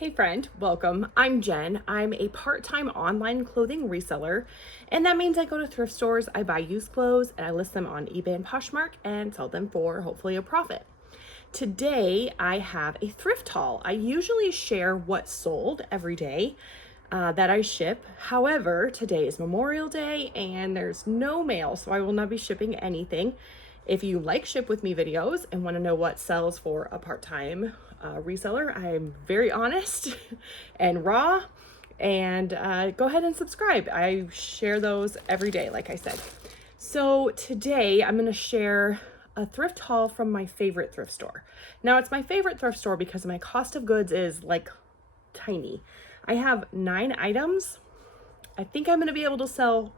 Hey friend, welcome. I'm Jen. I'm a part-time online clothing reseller, and that means I go to thrift stores, I buy used clothes, and I list them on eBay and Poshmark and sell them for hopefully a profit. Today, I have a thrift haul. I usually share what's sold every day that I ship. However, today is Memorial Day and there's no mail, so I will not be shipping anything. If you like Ship With Me videos and want to know what sells for a part-time reseller, I'm very honest and raw, and go ahead and subscribe. I share those every day, like I said. So today I'm going to share a thrift haul from my favorite thrift store. Now it's my favorite thrift store because my cost of goods is like tiny. I have 9 items. I think I'm going to be able to sell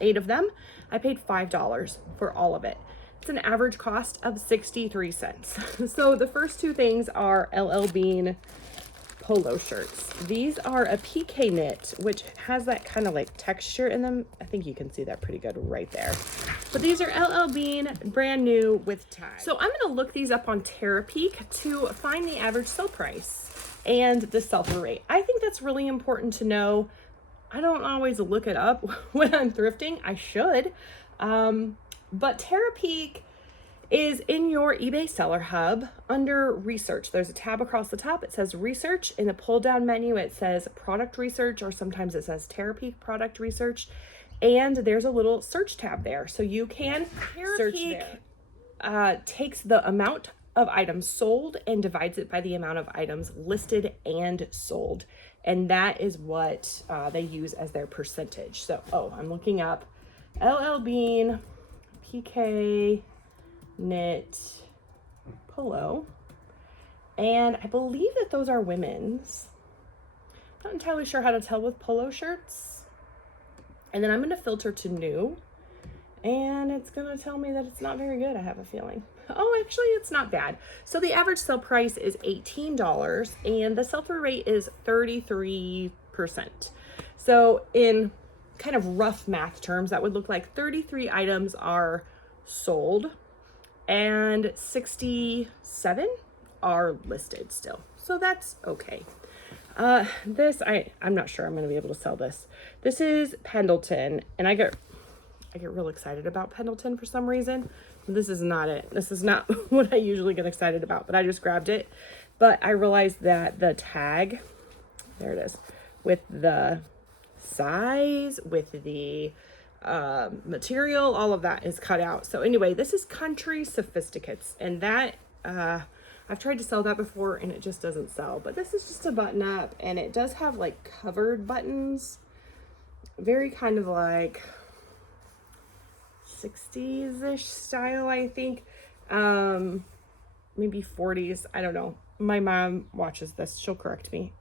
8 of them. I paid $5 for all of it. It's an average cost of 63 cents. So the first 2 things are LL Bean polo shirts. These are a PK knit, which has that kind of like texture in them. I think you can see that pretty good right there. But these are LL Bean, brand new with tag. So I'm gonna look these up on Terapeak to find the average sell price and the sell-through rate. I think that's really important to know. I don't always look it up when I'm thrifting. I should. But Terapeak is in your eBay Seller Hub under Research. There's a tab across the top. It says Research. In the pull-down menu, it says Product Research, or sometimes it says Terapeak Product Research. And there's a little search tab there. So you can search there. Takes the amount of items sold and divides it by the amount of items listed and sold. And that is what they use as their percentage. So, I'm looking up LL Bean PK knit polo, and I believe that those are women's. Not entirely sure how to tell with polo shirts. And then I'm going to filter to new, and it's going to tell me that it's not very good, I have a feeling. Oh, actually, it's not bad. So the average sale price is $18, and the sell-through rate is 33%. So in kind of rough math terms, that would look like 33 items are sold and 67 are listed still. So that's okay. This, I'm not sure I'm going to be able to sell this. This is Pendleton, and I get real excited about Pendleton for some reason. This is not it. This is not what I usually get excited about, but I just grabbed it. But I realized that the tag, there it is, with the size, with the material, all of that is cut out. So anyway, this is Country Sophisticates, and that I've tried to sell that before and it just doesn't sell. But this is just a button up, and it does have like covered buttons, very kind of like 60s-ish style, I think. Maybe 40s, I don't know. My mom watches this, she'll correct me.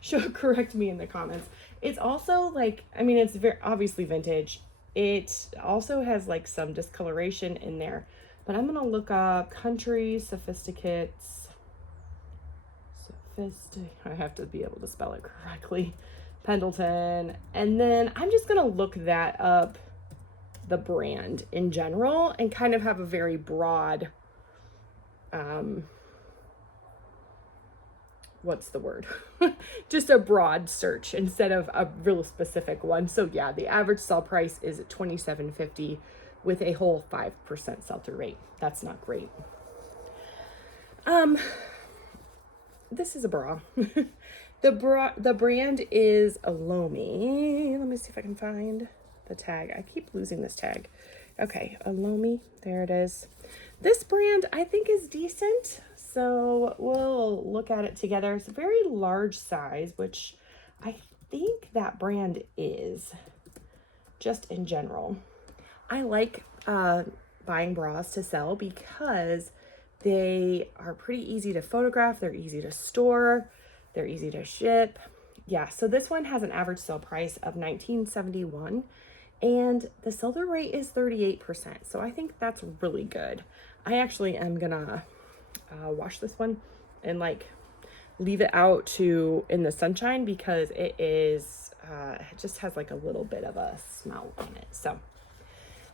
She'll correct me in the comments. It's also like, I mean, it's very obviously vintage. It also has like some discoloration in there, but I'm gonna look up Country Sophisticates. I have to be able to spell it correctly. Pendleton, and then I'm just gonna look that up, the brand in general, and kind of have a very broad, what's the word? Just a broad search instead of a real specific one. So yeah, the average sell price is $27.50 with a whole 5% sell-through rate. That's not great. This is a bra. The brand is Alomi. Let me see if I can find the tag. I keep losing this tag. Okay, Alomi, there it is. This brand I think is decent, so we'll look at it together. It's a very large size, which I think that brand is, just in general. I like buying bras to sell because they are pretty easy to photograph, they're easy to store, they're easy to ship. Yeah, so this one has an average sale price of $19.71. And the sell-through rate is 38%. So I think that's really good. I actually am gonna wash this one and like leave it out in the sunshine because it is, it just has like a little bit of a smell on it. So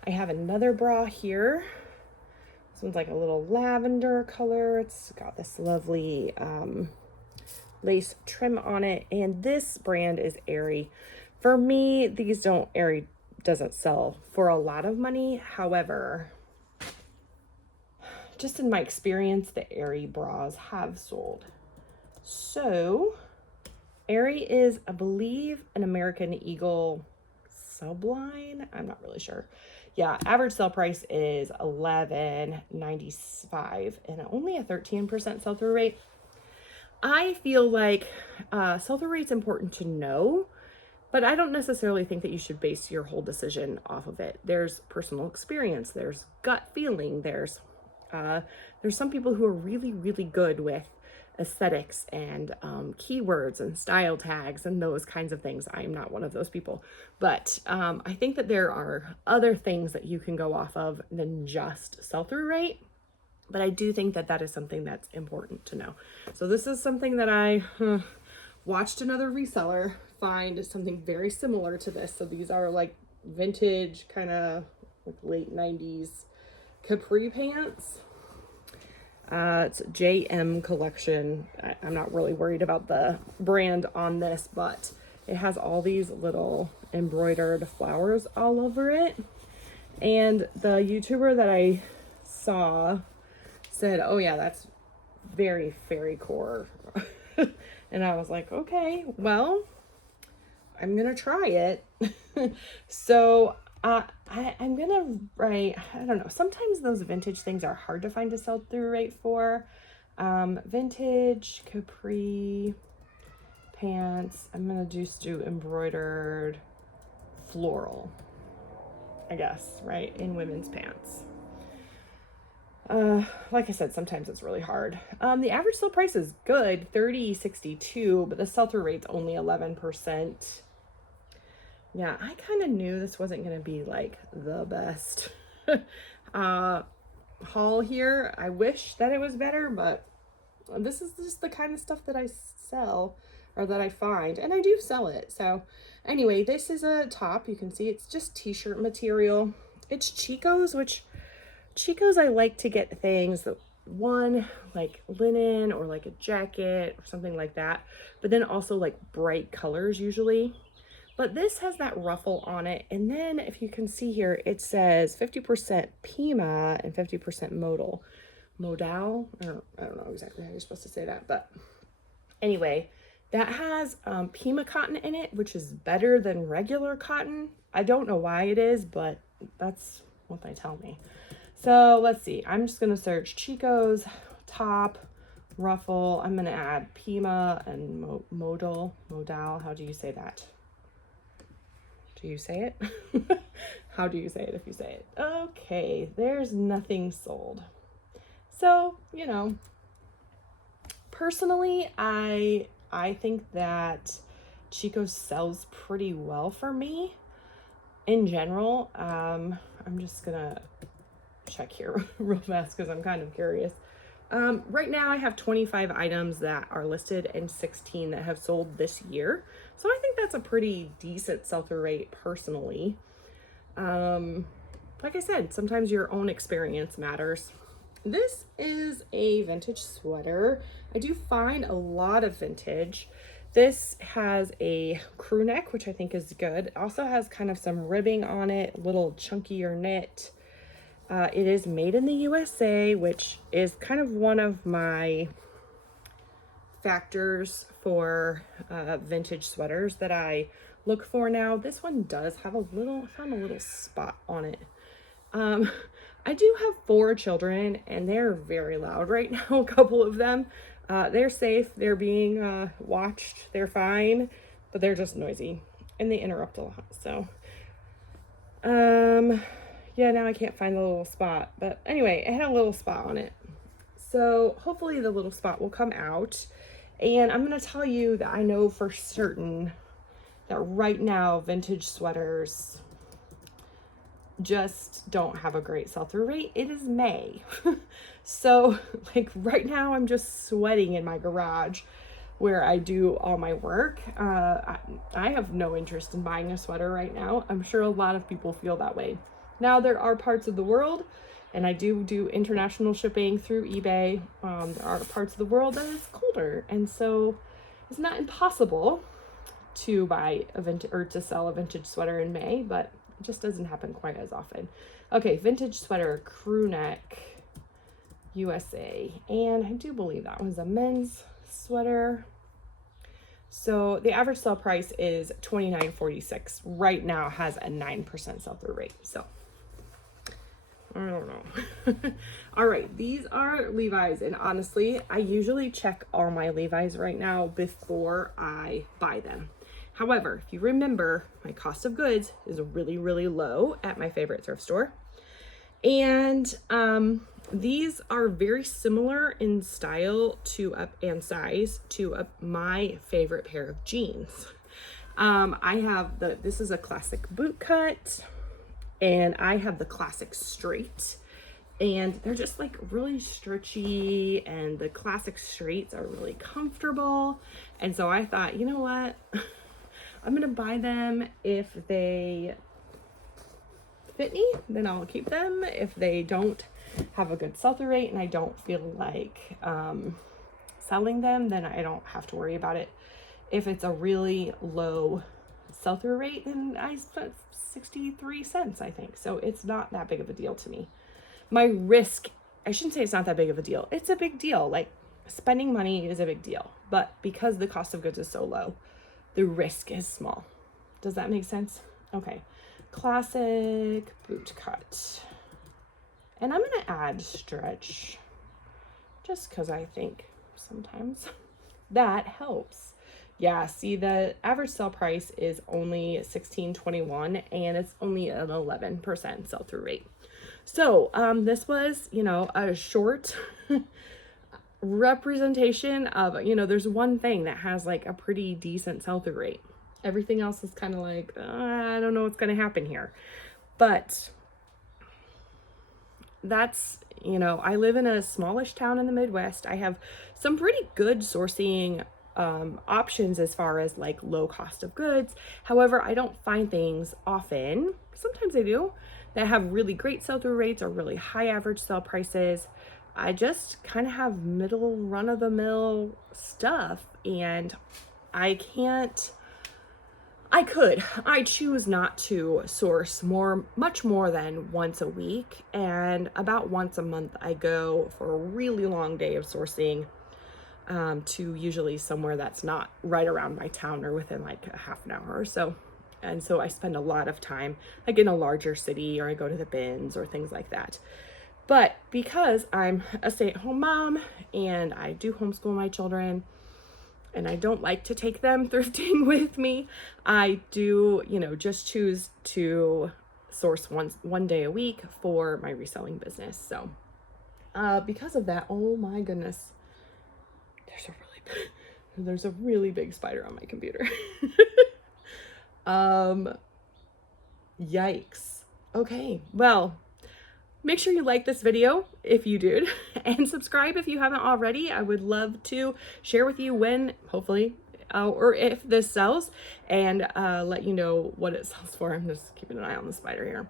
I have another bra here. This one's like a little lavender color. It's got this lovely lace trim on it. And this brand is Aerie. For me, Aerie doesn't sell for a lot of money. However, just in my experience, the Aerie bras have sold. So Aerie is, I believe, an American Eagle subline. I'm not really sure. Yeah, average sale price is $11.95 and only a 13% sell-through rate. I feel like sell-through rate's important to know, but I don't necessarily think that you should base your whole decision off of it. There's personal experience, there's gut feeling, there's some people who are really, really good with aesthetics and keywords and style tags and those kinds of things. I'm not one of those people, but I think that there are other things that you can go off of than just sell-through rate. But I do think that that is something that's important to know. So this is something that I watched another reseller find something very similar to this. So these are like vintage, kind of like late 90s capri pants. It's JM collection. I'm not really worried about the brand on this, but it has all these little embroidered flowers all over it. And the YouTuber that I saw said, oh yeah, that's very fairy core. And I was like, okay, well, I'm gonna try it. So I'm gonna write, I don't know, sometimes those vintage things are hard to find a sell-through rate for. Vintage capri pants, I'm gonna just do embroidered floral, I guess, right, in women's pants. Like I said, sometimes it's really hard. The average sale price is good, $30.62, but the sell-through rate's only 11%. Yeah, I kind of knew this wasn't going to be like the best haul here. I wish that it was better, but this is just the kind of stuff that I sell, or that I find, and I do sell it. So anyway, this is a top. You can see it's just t-shirt material. It's Chico's, which Chico's, I like to get things that, one, like linen or like a jacket or something like that, but then also like bright colors usually. But this has that ruffle on it, and then if you can see here, it says 50% Pima and 50% modal. Modal? I don't know exactly how you're supposed to say that, but anyway, that has Pima cotton in it, which is better than regular cotton. I don't know why it is, but that's what they tell me. So let's see, I'm just gonna search Chico's top ruffle. I'm gonna add Pima and modal. How do you say that? Do you say it? How do you say it if you say it? Okay, there's nothing sold. So, you know, personally, I think that Chico's sells pretty well for me in general. I'm just gonna check here real fast because I'm kind of curious. Right now I have 25 items that are listed and 16 that have sold this year. So I think that's a pretty decent sell-through rate personally. Like I said, sometimes your own experience matters. This is a vintage sweater. I do find a lot of vintage. This has a crew neck, which I think is good. It also has kind of some ribbing on it, a little chunkier knit. It is made in the USA, which is kind of one of my factors for vintage sweaters that I look for now. This one does have I found a little spot on it. I do have 4 children and they're very loud right now, a couple of them. They're safe, they're being watched, they're fine, but they're just noisy and they interrupt a lot. So, yeah, now I can't find the little spot, but anyway, it had a little spot on it. So hopefully the little spot will come out. And I'm going to tell you that I know for certain that right now vintage sweaters just don't have a great sell-through rate. It is May. So like right now I'm just sweating in my garage where I do all my work. I have no interest in buying a sweater right now. I'm sure a lot of people feel that way. Now there are parts of the world, and I do international shipping through eBay. There are parts of the world that is colder, and so It's not impossible to buy a vintage or to sell a vintage sweater in May, but it just doesn't happen quite as often. Okay, vintage sweater, crew neck, USA. And I do believe that was a men's sweater. So the average sale price is $29.46. Right now has a 9% sell-through rate. So I don't know. All right, these are Levi's, and honestly, I usually check all my Levi's right now before I buy them. However, if you remember, my cost of goods is really, really low at my favorite thrift store. And these are very similar in style and size to my favorite pair of jeans. I have this is a classic boot cut, and I have the classic straight, and they're just like really stretchy, and the classic straights are really comfortable. And so I thought, you know what? I'm gonna buy them. If they fit me, then I'll keep them. If they don't have a good sell-through rate and I don't feel like selling them, then I don't have to worry about it. If it's a really low sell-through rate, then I spent 63 cents, I think. So it's not that big of a deal to me. My risk, I shouldn't say it's not that big of a deal. It's a big deal. Like, spending money is a big deal. But because the cost of goods is so low, the risk is small. Does that make sense? Okay. Classic boot cut. And I'm going to add stretch just because I think sometimes that helps. Yeah, see, the average sale price is only $16.21, and it's only an 11% sell-through rate. So this was, you know, a short representation of, you know, there's one thing that has like a pretty decent sell-through rate. Everything else is kind of like, I don't know what's going to happen here. But that's, you know, I live in a smallish town in the Midwest. I have some pretty good sourcing options as far as like low cost of goods. However, I don't find things often, sometimes I do, that have really great sell-through rates or really high average sale prices. I just kind of have middle run-of-the-mill stuff, and I choose not to source much more than once a week, and about once a month I go for a really long day of sourcing to usually somewhere that's not right around my town or within like a half an hour or so. And so I spend a lot of time like in a larger city, or I go to the bins or things like that. But because I'm a stay-at-home mom and I do homeschool my children, and I don't like to take them thrifting with me, I do, you know, just choose to source one day a week for my reselling business. So because of that, oh my goodness, there's a really big spider on my computer. Yikes. Okay, well, make sure you like this video if you did, and subscribe if you haven't already. I would love to share with you when, hopefully, or if this sells, and let you know what it sells for. I'm just keeping an eye on the spider here.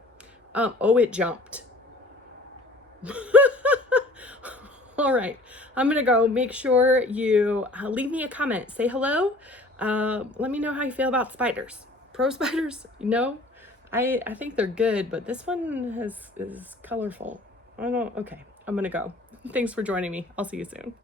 Oh, it jumped. All right, I'm gonna go. Make sure you leave me a comment. Say hello. Let me know how you feel about spiders. Pro spiders? No? I think they're good, but this one is colorful. I don't know. Okay, I'm gonna go. Thanks for joining me. I'll see you soon.